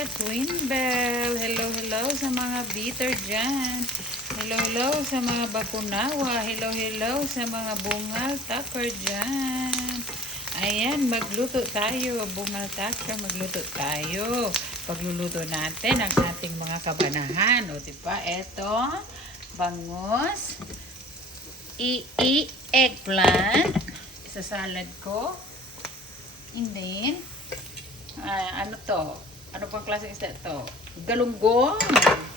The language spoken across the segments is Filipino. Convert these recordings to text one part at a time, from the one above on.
ka-twin bell. Hello, hello sa mga bitter dyan. Hello, hello sa mga bakunawa. Hello, hello sa mga bungal tucker dyan. Ayan, magluto tayo. Bungal tucker, magluto tayo. Pagluluto natin ang ating mga kabanahan. O, diba? Eto, bangus, eggplant, isasalad ko. And then, ano to? Ano pang klaseng isda to? Galunggong.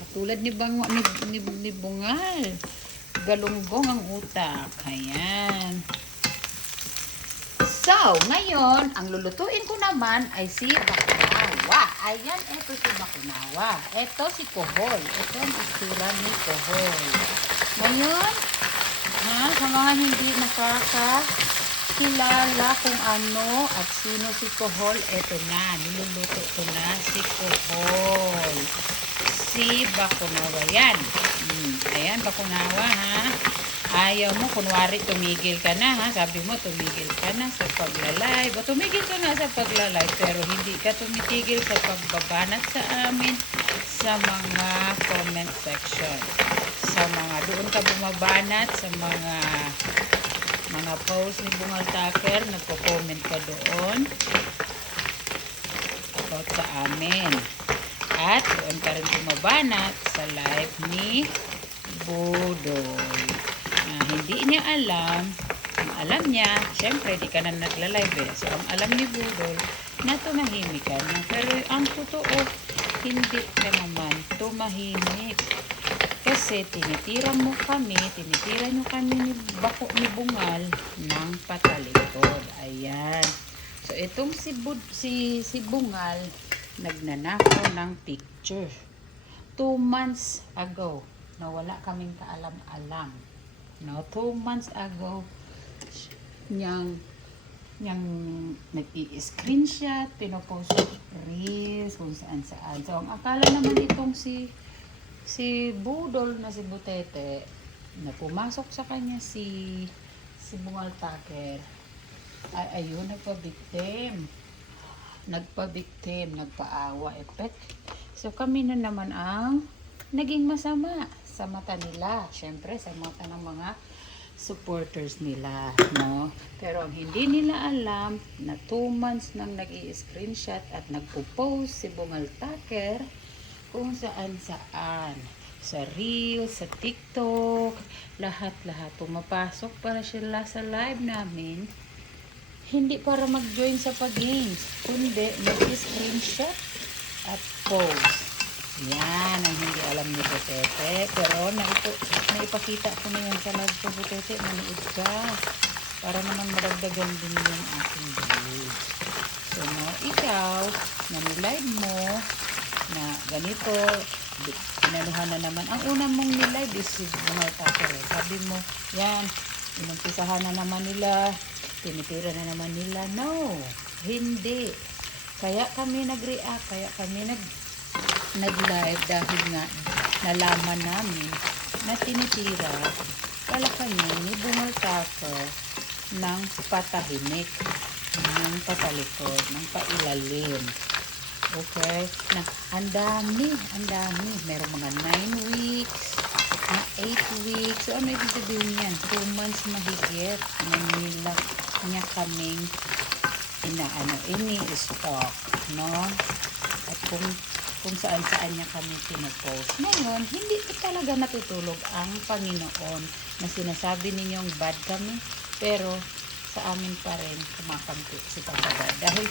Katulad ni Bungal. Galunggong ang utak. Ayan. So, ngayon, ang lulutuin ko naman ay si bakunawa. Ayan, ito si bakunawa. Ito si kohol. Ito ang itsura ni kohol. Ngayon, sa mga hindi kilala kung ano at sino si kohol, eto na, niluluto ko na si kohol. Si bakunawa yan. Ayan, bakunawa ha. Ayaw mo, kunwari tumigil ka na ha. Sabi mo, tumigil ka na sa pagla-live. O tumigil ka na sa pagla-live, pero hindi ka tumitigil sa pagbabanat sa amin sa mga comment section. Sa mga, doon ka bumabanat sa mga post ni Bungal Tucker, nagko-comment ka doon about sa amin. At doon ka rin bumabanat sa live ni Budol. Hindi niya alam, ang alam niya, syempre di ka na nagla-live eh. So ang alam ni Budol, na tumahimik ka na. Pero ang totoo, hindi ka naman tumahimik. Kasi tinitira nyo kami ni Bungal ng patalikod. Ayan. So, itong si Bungal, nagnanakaw ng picture. 2 months ago, na wala kaming kaalam-alam. No, 2 months ago, niyang nag-i-screenshot, pinopost reels, kung saan-saan. So, ang akala naman itong si Budol na si Butete, na pumasok sa kanya si Bungal Tucker, ay ayun, nagpa-victim, effect. So kami na naman ang naging masama sa mata nila, syempre sa mata ng mga supporters nila, no? Pero ang hindi nila alam na 2 months nang nag-i-screenshot at nagpo-post si Bungal Tucker kung saan-saan. Sa Reels, sa TikTok, lahat-lahat. Pumapasok para sila sa live namin. Hindi para mag-join sa pag-games, kundi mag-screenshot at post. Yan ang hindi alam ni Butete. Pero naipakita ko na yan sa live ko, Butete. Manood ka. Para naman madagdagan din yung aking views. So, no, ikaw, nani-live mo, na ganito, inanuhan na naman. Ang una mong nilive is si Bungal Tucker. Sabi mo, yan, inumpisahan na naman nila, tinitira na naman nila. No, hindi. Kaya kami nag-react, kaya kami nag-live dahil nga nalaman namin na tinitira pala kami ni Bungal Tucker ng patahimik, ng patalikod, ng pailalim. Okay? Na, ang dami. Meron mga 9 weeks, na 8 weeks. So, ano ibig sabihin yan? 2 months mahigit na nila niya kaming ini-stock, no? At kung saan-saan niya kami pinopost. Ngayon, hindi ko talaga natutulog ang Panginoon na sinasabi ninyong bad kami, pero sa amin pa rin kumakampi si Pagkada. Dahil,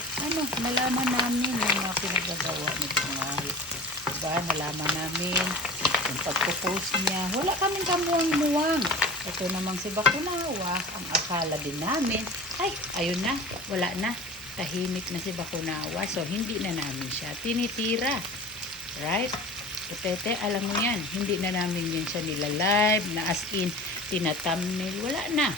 nalaman namin yung mga pinagagawa ni Bungal. Diba? Nalaman namin yung pagpo-post niya. Wala kaming kamuwang-muwang. Ito namang si Bakunawa, ang akala din namin, ay, ayun na, wala na. Tahimik na si Bakunawa. So, hindi na namin siya tinitira. Right? Butete, alam mo yan, hindi na namin yan siya nila-live, na as in, tina-thumbnail, wala na.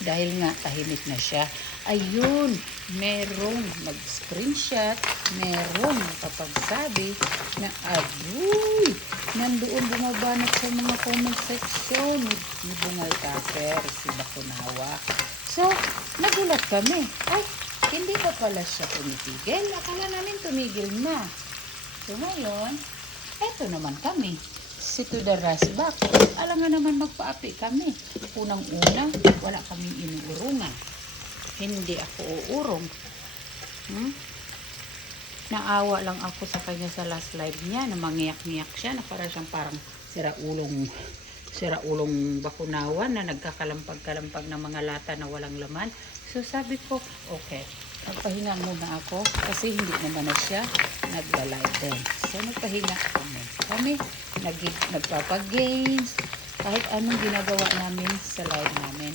Dahil nga tahimik na siya. Ayun, merong nag-screenshot, merong kapagsabi na aduy, nandoon bumabanat sa mga comment section ni Bungal Tucker, si Bakunawa. So, nagulat kami. Ay, hindi pa pala siya tumitigil. Akala namin tumigil na. So ngayon, eto naman kami. Si to the rest back. Alam nga naman magpaapi kami. Unang-una, wala kaming inuurungan. Hindi ako uurong. Naawa lang ako sa kanya sa last live niya na mangiyak-ngiyak siya na parang siraulong bakunawan na nagkakalampag-kalampag ng mga lata na walang laman. So sabi ko, okay, nagpahinga muna ako kasi hindi naman na siya nagla-live din. So nagpahinga kami nagpapag-games, kahit anong ginagawa namin sa live namin.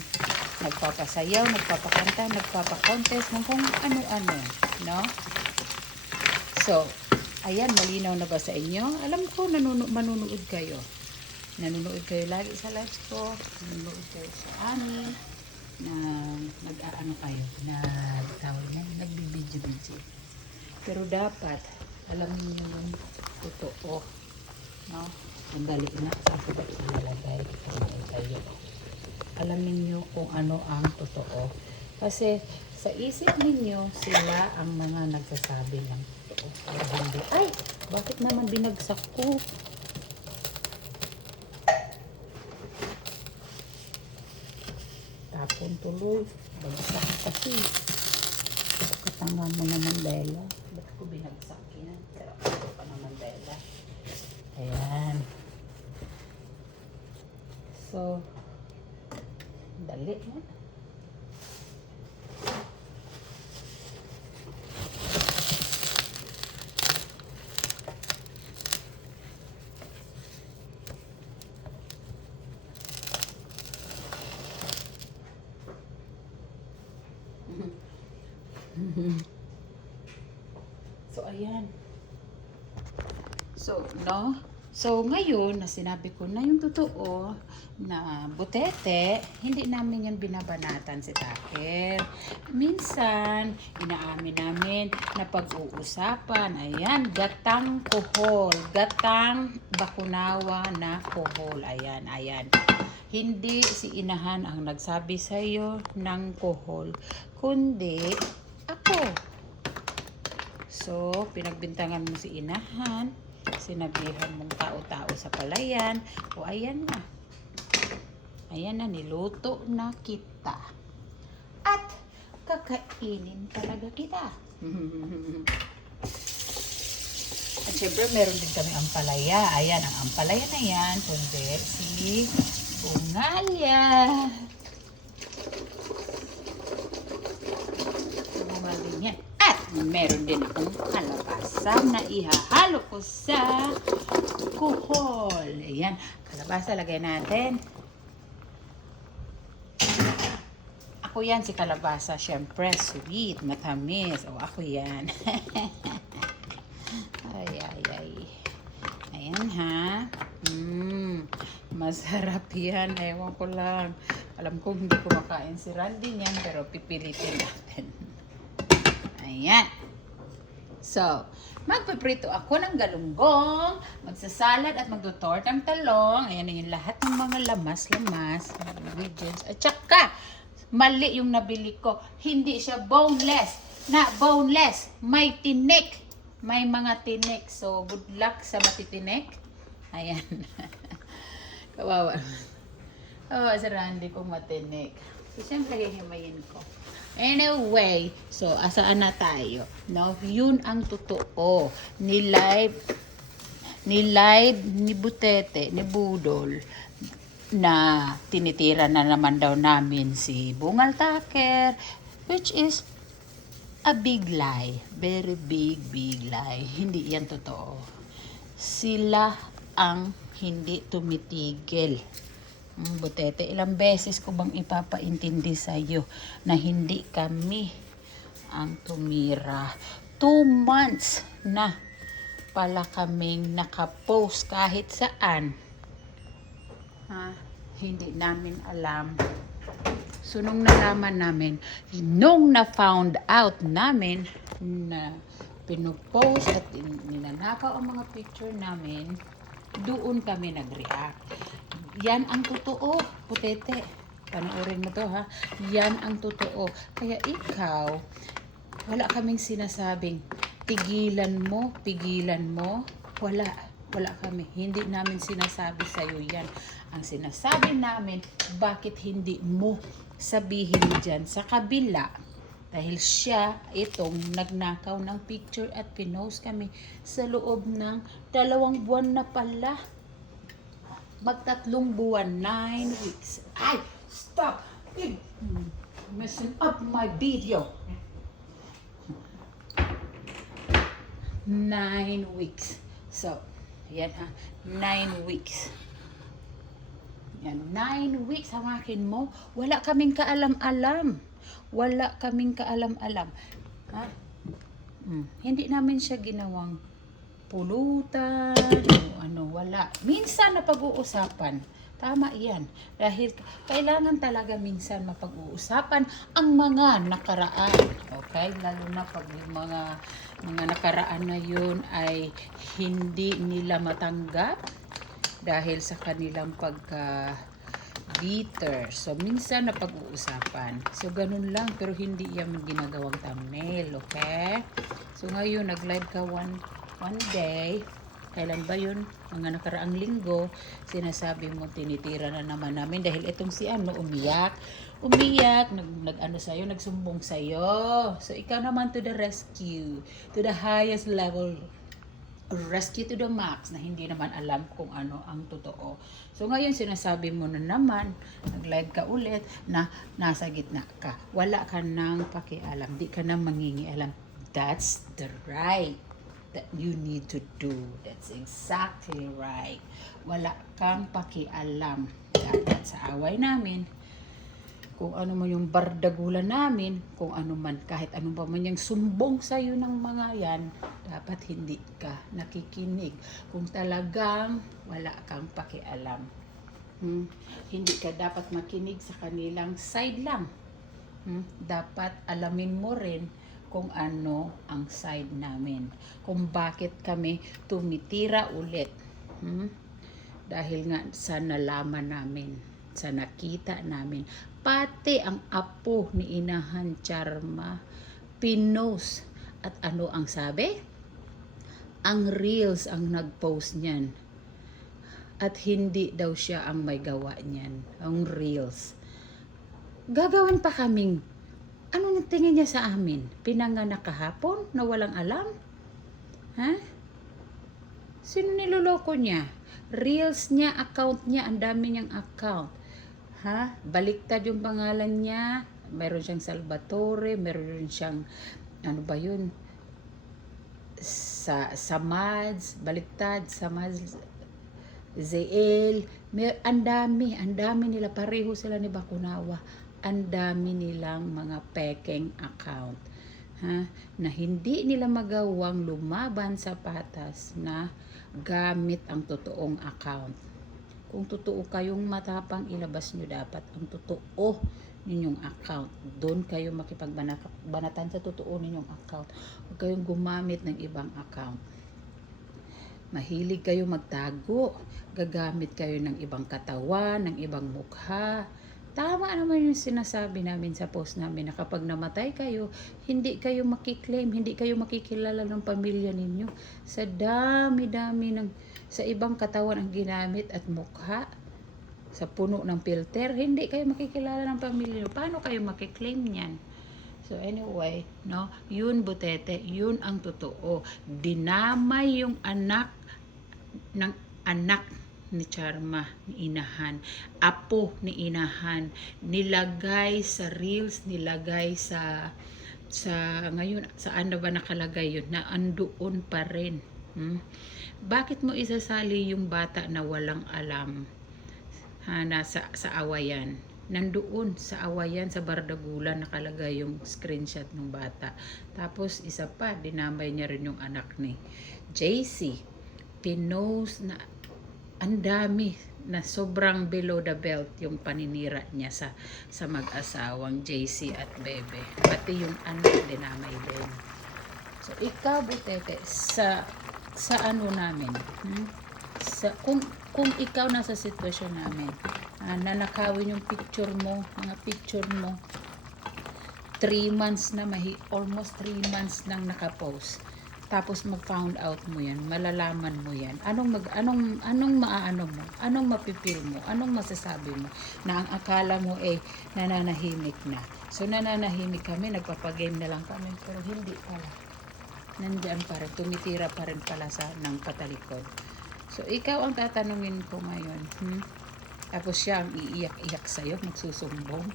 Nagpapasayaw, nagpapakanta, nagpapakontest, kung ano-ano, no? So, ayan, malinaw na ba sa inyo? Alam ko, manunood kayo. Nanonood kayo lagi sa lives ko. Nanonood kayo sa amin. Nag-aano kayo. Nagbibidyo-bidyo. Pero dapat, alam niyo yung totoo. No? Ang dali na. Ako ba ilalagay? Kayo. Alamin niyo kung ano ang totoo. Kasi, sa isip ninyo, sila ang mga nagsasabi ng totoo. Ay! Bakit naman binagsak ko? Tapon tuloy. Bagsak kasi. Katangan mo naman, Bella. Ba't ko binagsak yan? Pero ako pa naman, Bella. Ayan. So, dali na. So, ayan. So, no? So, ngayon, na sinabi ko na yung totoo na butete, hindi namin yan binabanatan si Taker. Minsan, inaamin namin na pag-uusapan, ayan, gatang kohol, gatang bakunawa na kohol, ayan, ayan. Hindi si inahan ang nagsabi sa'yo ng kohol, kundi ako. So, pinagbintangan mo si inahan, sinabihan mong tao-tao sa palayan, o ayan na. Ayan na, niluto na kita. At kakainin talaga kita. At syempre, meron din kami ampalaya. Ayan, ang ampalaya na yan, kundi si Bungalya. Bungal din yan. At meron din akong kalabasa na ihahalo ko sa kuhol. Ayan, kalabasa lagay natin. Ako yan, si kalabasa. Syempre, sweet, matamis. O, ako yan. Ay, ay, ay. Ayan, ha. Masarap yan. Ewan ko lang. Alam ko hindi ko makain si Randy niyan, pero pipilitin natin. Ayan. So, magpiprito ako ng galunggong, magsasalad at magdutort ng talong. Ayan na yung lahat ng mga lamas-lamas. Ingredients. At saka, mali yung nabili ko. Hindi siya boneless. Na boneless. May tinik. May mga tinik. So, good luck sa matitinik. Ayan. Kawawa. Kawawa si Randy kung matinik. So, siyempre, hihimayin ko. Anyway, so, asaan na tayo? No? Yun ang totoo. Ni Butete, ni Budol, na tinitira na naman daw namin si Bungal Taker, which is a big lie. Very big lie. Hindi yan totoo. Sila ang hindi tumitigil. Butete, ilang beses ko bang ipapaintindi sa iyo na hindi kami ang tumira. 2 months na pala kaming nakapost kahit saan. Hindi namin alam. So, nung nalaman namin, nung na-found out namin na pinupost at ninanakaw ang mga picture namin, doon kami nag-react. Yan ang totoo, Butete. Panoorin mo to, ha? Yan ang totoo. Kaya ikaw, wala kaming sinasabing pigilan mo. Wala kami. Hindi namin sinasabi sa'yo yan. Ang sinasabi namin, bakit hindi mo sabihin dyan sa kabila? Dahil siya, itong nagnakaw ng picture at pinost kami sa loob ng 2 buwan na pala. Mag-3 buwan, 9 weeks. Ay! Stop! Messing up my video. 9 weeks. So, yan ha. 9 weeks. Yan, 9 weeks hawakin mo. Wala kaming kaalam-alam. Wala kaming kaalam-alam. Ha? Hindi namin siya ginawang pulutan. Wala. Minsan na pag-uusapan. Tama yan. Dahil kailangan talaga minsan mapag-uusapan ang mga nakaraan. Okay? Lalo na pag yung mga nakaraan na yun ay hindi nila matanggap dahil sa kanilang pagka-bitter. So, minsan na pag-uusapan. So, ganun lang. Pero hindi yan ginagawang thumbnail. Okay? So, ngayon, nag-live ka one day. Kailan ba yun? Mga nakaraang linggo, sinasabi mo, tinitira na naman namin dahil itong si umiyak, nag-ano sa'yo, nagsumbong sa'yo. So, ikaw naman to the rescue, to the highest level, rescue to the max, na hindi naman alam kung ano ang totoo. So, ngayon, sinasabi mo na naman, nag-live ka ulit, na nasa gitna ka. Wala ka nang pakialam, di ka nang mangingialam. That's the right that you need to do. That's exactly right. Wala kang pakialam. Dapat sa away namin, kung ano man yung bardagulan namin, kung ano man, kahit ano pa man yung sumbong sa'yo ng mga yan, dapat hindi ka nakikinig. Kung talagang wala kang pakialam. Hindi ka dapat makinig sa kanilang side lang. Dapat alamin mo rin kung ano ang side namin. Kung bakit kami tumitira ulit. Dahil nga sa nalaman namin, sa nakita namin, pati ang apo ni Inahan Charma, pinost. At ano ang sabi? Ang Reels ang nag-post niyan. At hindi daw siya ang may gawa niyan. Ang Reels. Gagawin pa kaming, ano yung tingin niya sa amin? Pinanganak kahapon na walang alam? Ha? Sino niloloko niya? Reels niya, account niya, ang dami niyang account. Ha? Baliktad yung pangalan niya. Meron siyang Salvatore, meron siyang, ano ba yun? Sa Mads, baliktad, sa Mads, Zeel, ang dami nila, pareho sila ni Bakunawa. Ang dami nilang mga peking account, ha, na hindi nila magawang lumaban sa patas na gamit ang totoong account. Kung totoo kayong matapang, ilabas nyo dapat ang totoo ninyong account. Doon kayo makipagbanatan sa totoo ninyong account. Huwag kayong gumamit ng ibang account. Mahilig kayo magtago. Gagamit kayo ng ibang katawan, ng ibang mukha. Tama naman yung sinasabi namin sa post namin na kapag namatay kayo, hindi kayo makiklaim, hindi kayo makikilala ng pamilya ninyo. Sa dami-dami sa ibang katawan ang ginamit at mukha, sa puno ng filter, hindi kayo makikilala ng pamilya nyo. Paano kayo makiklaim niyan? So anyway, no, yun Butete, yun ang totoo. Dinamay yung anak ni Charma, ni Inahan, apo ni Inahan, nilagay sa Reels, nilagay sa ngayon, saan na ba nakalagay yun, na andoon pa rin. Bakit mo isasali yung bata na walang alam, ha, nasa sa awayan? Nandoon sa awayan, sa bardagulan, nakalagay yung screenshot ng bata. Tapos isa pa, dinamay niya rin yung anak ni JC. Pinost na ang dami, na sobrang below the belt yung paninira niya sa mag-asawang JC at Bebe. Pati yung anak dinamay din. So ikaw Butete, sa ano namin, kung ikaw nasa sitwasyon namin, nanakawin yung picture mo, mga picture mo, 3 months na, almost 3 months nang nakapost. Tapos mag-found out mo yan, malalaman mo yan. Anong maaano mo? Anong mapipil mo? Anong masasabi mo? Na ang akala mo nananahimik na. So nananahimik kami, nagpapagame na lang kami, pero hindi pala. Nandiyan pa rin, tumitira pa rin pala ng patalikod. So ikaw ang tatanungin ko ngayon. Tapos siya ang iiyak-iyak sa'yo, magsusumbong.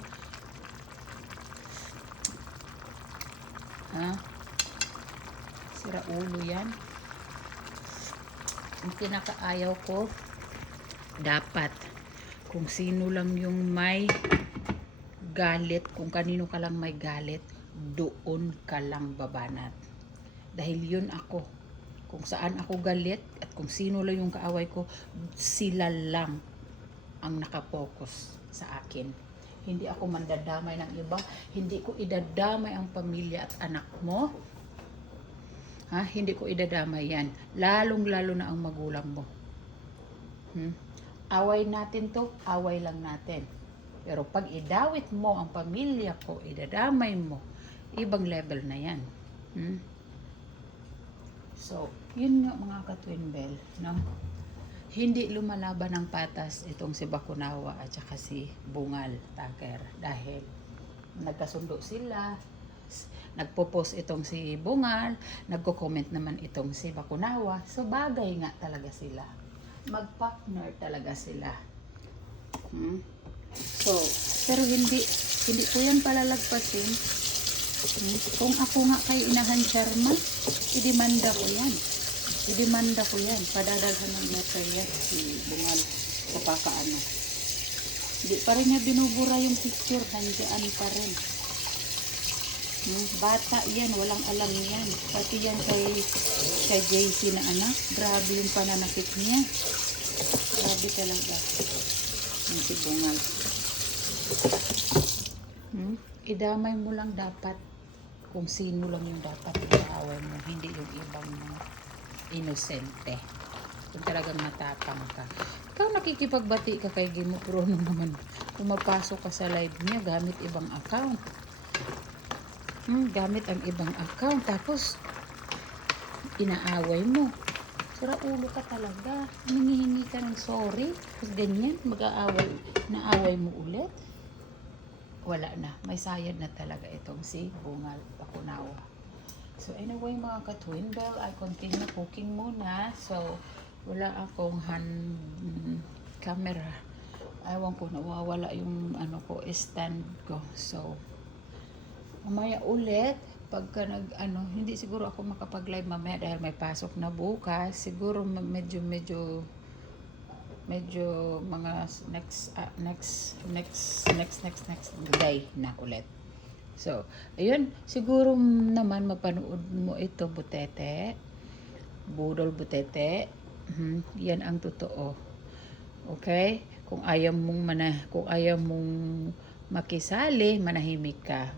Ha? Sira ulo yan. Ang pinakaayaw ko, dapat kung sino lang yung may galit, kung kanino ka lang may galit, doon ka lang babanat. Dahil yun ako. Kung saan ako galit at kung sino lang yung kaaway ko, sila lang ang nakapokus sa akin. Hindi ako mandadamay ng iba. Hindi ko idadamay ang pamilya at anak mo. Hindi ko idadamay yan. Lalong-lalo na ang magulang mo. Away natin to, away lang natin. Pero pag idawit mo ang pamilya ko, idadamay mo, ibang level na yan. So, yun nga mga ka-twin bell, no? Hindi lumalaban ng patas itong si Bakunawa at saka si Bungal Tucker dahil nagkasundo sila. Nagpo-post itong si Bungal, nagko-comment naman itong si Bakunawa. So bagay nga talaga sila. Mag-partner talaga sila. So, pero hindi ko yan palalagpasin. Kung ako nga kay Inahan Sharma, idemanda ko yan. Padadalhan ng notarya si Bungal sa pakaano. Hindi pa rin niya binubura yung picture, nandiyan pa rin. Bata yan, walang alam yan. Pati yan kay JC na anak, grabe yung pananakit niya. Grabe talaga. Yung si Bungal. Idamay mo lang dapat kung sino lang yung dapat iaaway mo, hindi yung ibang inosente. Kung talagang matapang ka. Ikaw nakikipagbati ka kay Gimo Prono naman. Pumapasok ka sa live niya gamit ibang account. Gamit ang ibang account. Tapos, inaaway mo. Sira ulo ka talaga. Hinihingi ka ng sorry. Tapos ganyan, naaway mo ulit. Wala na. May sayad na talaga itong si Bungal Bakunawa. So anyway mga ka-twin bell, I continue cooking muna. So, wala akong hand camera. Ewan ko, nawawala yung stand ko. So, mamaya ulit, pagka hindi siguro ako makapag-live mamaya dahil may pasok na bukas. Siguro medyo mga next day na ulit. So, ayun, siguro naman mapanood mo ito, Butete. Budol Butete. Yan ang totoo. Okay? Kung ayaw mong makisali, manahimik ka.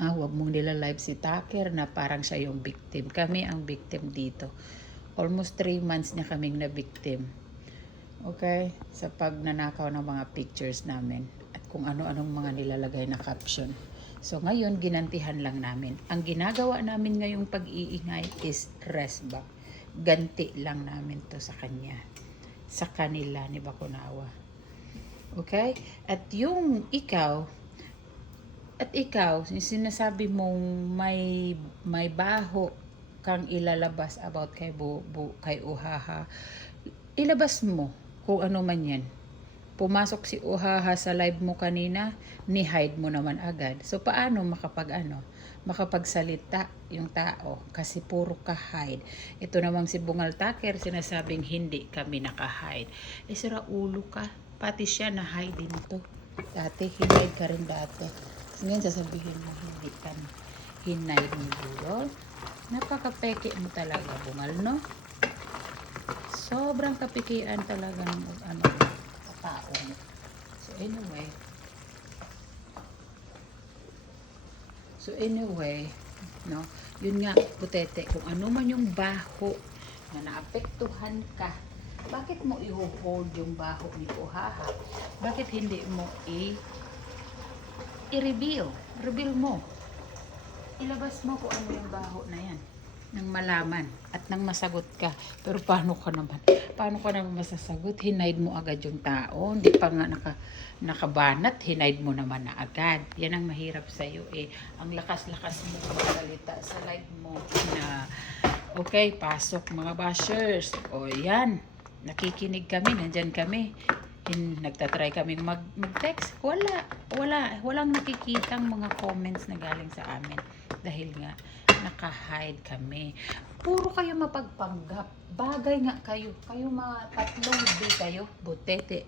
Huwag mong nila-live si Tucker na parang siya yung victim. Kami ang victim dito. Almost 3 months niya kaming na victim. Okay? Sa pagnanakaw ng mga pictures namin. At kung ano-anong mga nilalagay na caption. So ngayon, ginantihan lang namin. Ang ginagawa namin ngayong pag-iingay is rest back. Ganti lang namin to sa kanya. Sa kanila ni Bakunawa. Okay? At ikaw, yung sinasabi mong may baho kang ilalabas about kay Uhaha, ilabas mo kung ano man yan. Pumasok si Uhaha sa live mo kanina, ni-hide mo naman agad. So, paano makapagsalita yung tao? Kasi puro ka-hide. Ito namang si Bungal Tucker, sinasabing hindi kami naka-hide. Sira ulo ka. Pati siya na-hide din to. Dati, hinide ka rin dati. Ngayon, sasabihin mo, hindi ka hinide mo dulo. Napaka-peke mo talaga, Bungal, no? Sobrang kapikian talaga ng tao. So anyway, no, yun nga, Butete, kung ano man yung baho na naapektuhan ka, bakit mo i-hold yung baho ni Uhaha? Bakit hindi mo i-reveal? Reveal mo. Ilabas mo kung ano yung baho na yan. nang malaman at nang masagot ka. Pero paano ka naman? Paano ka naman masasagot? Hinaid mo agad yung tao. Hindi pa nga nakabanat, hinaid mo naman na agad. Yan ang mahirap sa'yo eh. Ang lakas-lakas mo magsalita sa live mo na okay, pasok mga bashers. O yan, nakikinig kami, nandyan kami. Nagtatry kami mag-text. Walang nakikitang mga comments na galing sa amin. Dahil nga, naka-hide kami. Puro kayo mapagpanggap. Bagay nga kayo. Kayo mga tatlong B kayo. Butete.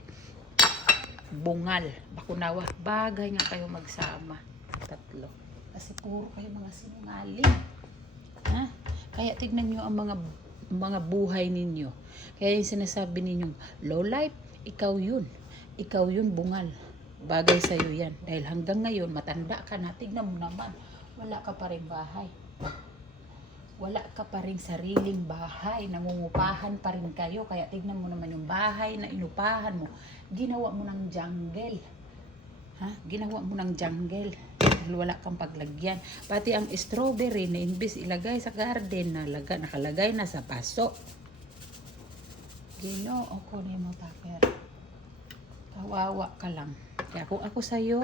Bungal. Bakunawa. Bagay nga kayo magsama. Tatlo. Kasi puro kayo mga sinungaling. Ha? Kaya tignan nyo ang mga buhay ninyo. Kaya yung sinasabi ninyong low life, ikaw yun. Ikaw yun, bungal. Bagay sa'yo yan. Dahil hanggang ngayon, matanda ka na. Tignan mo naman. Wala ka pa rin bahay. Wala ka pa rin sariling bahay. Nangungupahan pa rin kayo. Kaya tignan mo naman yung bahay na inupahan mo. Ginawa mo ng jungle. Ha? Ginawa mo ng jungle. Dahil wala kang paglagyan. Pati ang strawberry na imbis ilagay sa garden, nakalagay na sa paso. Ginoo ko na mo taper. Kawawa ka lang. Kaya kung ako sa'yo,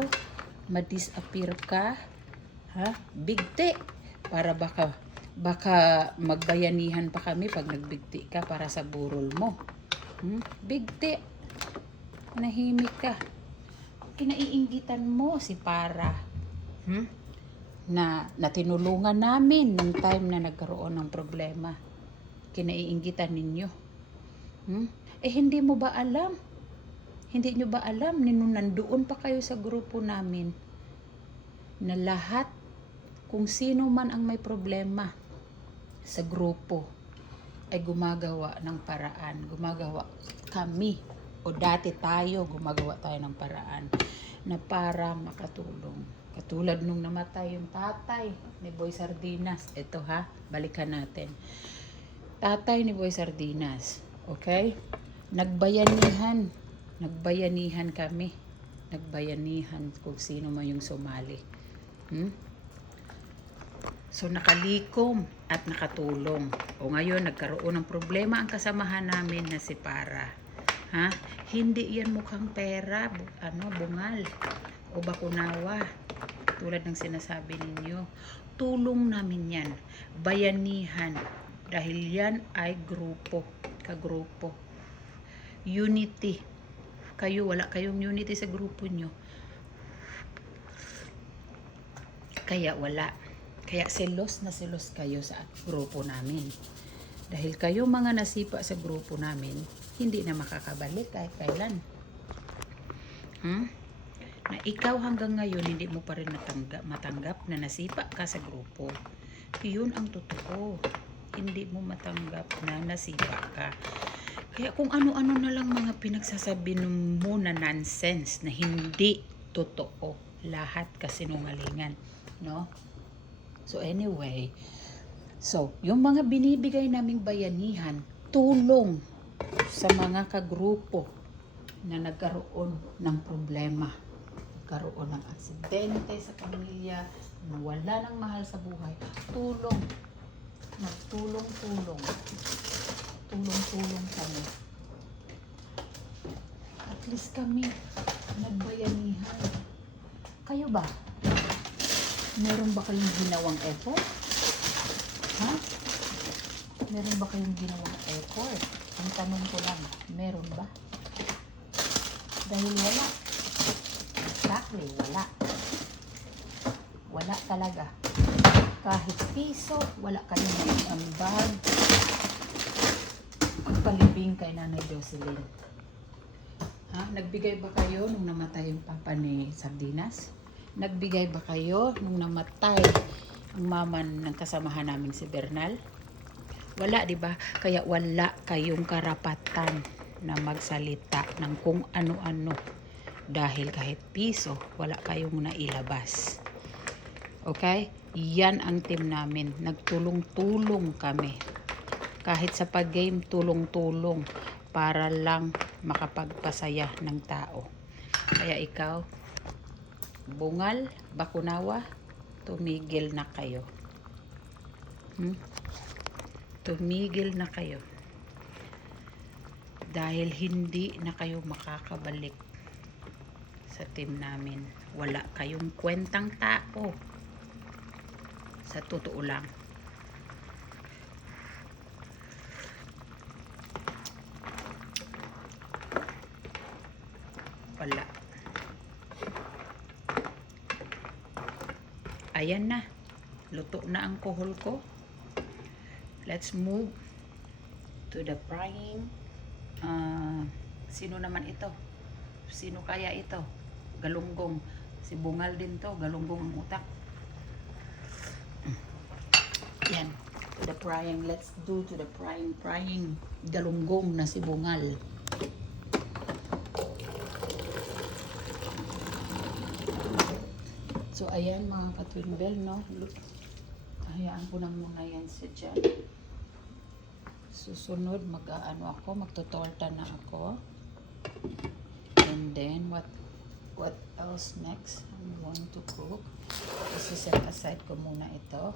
ma-disappear ka, ha? Bigti. Para baka magbayanihan pa kami pag nagbigti ka para sa burol mo. Bigti. Nahimik ka. Kinaiinggitan mo si Para. Na tinulungan namin nung time na nagkaroon ng problema. Kinaiinggitan ninyo. Eh hindi mo ba alam? Hindi nyo ba alam nung nandoon pa kayo sa grupo namin na lahat kung sino man ang may problema sa grupo ay gumagawa ng paraan. Gumagawa kami o dati gumagawa tayo ng paraan na para makatulong. Katulad nung namatay yung tatay ni Boy Sardinas. Ito ha, balikan natin. Tatay ni Boy Sardinas. Okay? Nagbayanihan kami. Nagbayanihan kung sino man yung sumali. So nakalikom at nakatulong. O ngayon nagkaroon ng problema ang kasamahan namin na si Para. Ha? Hindi yan mukhang pera, bungal o bakunawa. Tulad ng sinasabi ninyo. Tulong namin yan. Bayanihan. Dahil yan ay grupo. Kagrupo. Unity. Kayo, wala kayong unity sa grupo nyo. Kaya wala. Kaya selos na selos kayo sa grupo namin. Dahil kayo mga nasipa sa grupo namin, hindi na makakabalik kahit kailan. Na ikaw hanggang ngayon hindi mo pa rin matanggap na nasipa ka sa grupo. Yun ang totoo. Hindi mo matanggap na nasipa ka. Kaya kung ano-ano na lang mga pinagsasabi mo na nonsense na hindi totoo. Lahat kasinungalingan. No? So anyway, yung mga binibigay naming bayanihan, tulong sa mga kagrupo na nagkaroon ng problema. Nagkaroon ng aksidente sa pamilya, nawala ng mahal sa buhay. Tulong. Nagtulong-tulong. Tulong-tulong kami. At least kami nagbayanihan. Kayo ba? Meron ba kayong ginawang effort? Ha? Meron ba kayong ginawang effort? Ang tanong ko lang, meron ba? Dahil wala. Exactly, wala. Wala talaga. Kahit piso, wala kayong ambag. Palibing kay Nanay Jocelyn. Ha? Nagbigay ba kayo nung namatay yung papa ni Sardinas? Nagbigay ba kayo nung namatay ang mama ng kasamahan namin si Bernal? Wala, di ba? Kaya wala kayong karapatan na magsalita ng kung ano-ano. Dahil kahit piso, wala kayong nailabas. Okay? Yan ang team namin. Nagtulong-tulong kami. Kahit sa pag-game, tulong-tulong para lang makapagpasaya ng tao. Kaya ikaw, bungal, bakunawa, tumigil na kayo. tumigil na kayo. Dahil hindi na kayo makakabalik sa team namin. Wala kayong kwentang tao. Sa totoo lang. Wala. Ayan na. Luto na ang kohol ko. Let's move to the frying. Sino naman ito? Sino kaya ito? Galunggong. Si Bungal din to. Galunggong ang utak. Yan. To the frying. Let's do to the frying. Frying. Galunggong na si Bungal. So, ayan mga ka-twin bell, no? Look. Hayaan ko na muna yan siya dyan. Susunod, mag-ano ako, magtotorta na ako. And then, what else next? I'm going to cook. Set aside ko muna ito.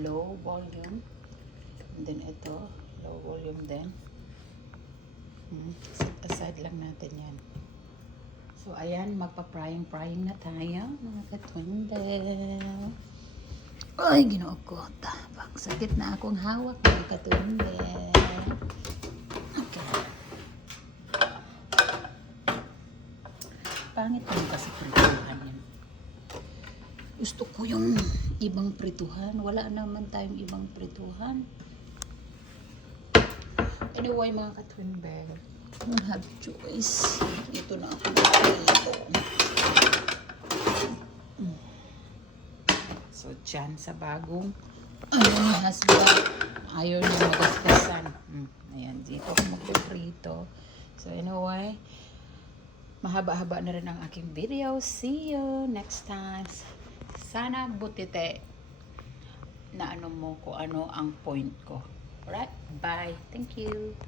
Low volume. And then ito, low volume din. Set aside lang natin yan. So, ayan, magpa-frying na tayo, mga ka-twin bell. Ay, ginoo ko. Tabang sakit na akong hawak, mga ka-twin bell. Okay. Pangit naman kasi prituhan yan. Gusto ko yung ibang prituhan. Wala naman tayong ibang prituhan. Anyway, mga ka-twin bell, I don't have choice. Ito na ako dito. So, dyan sa bagong husband, ayaw niya magasgasan. Ayan, dito ako magpiprito. So, anyway, mahaba-haba na rin ang aking video. See you next time. Sana butite na ano mo ko ano ang point ko. Alright? Bye. Thank you.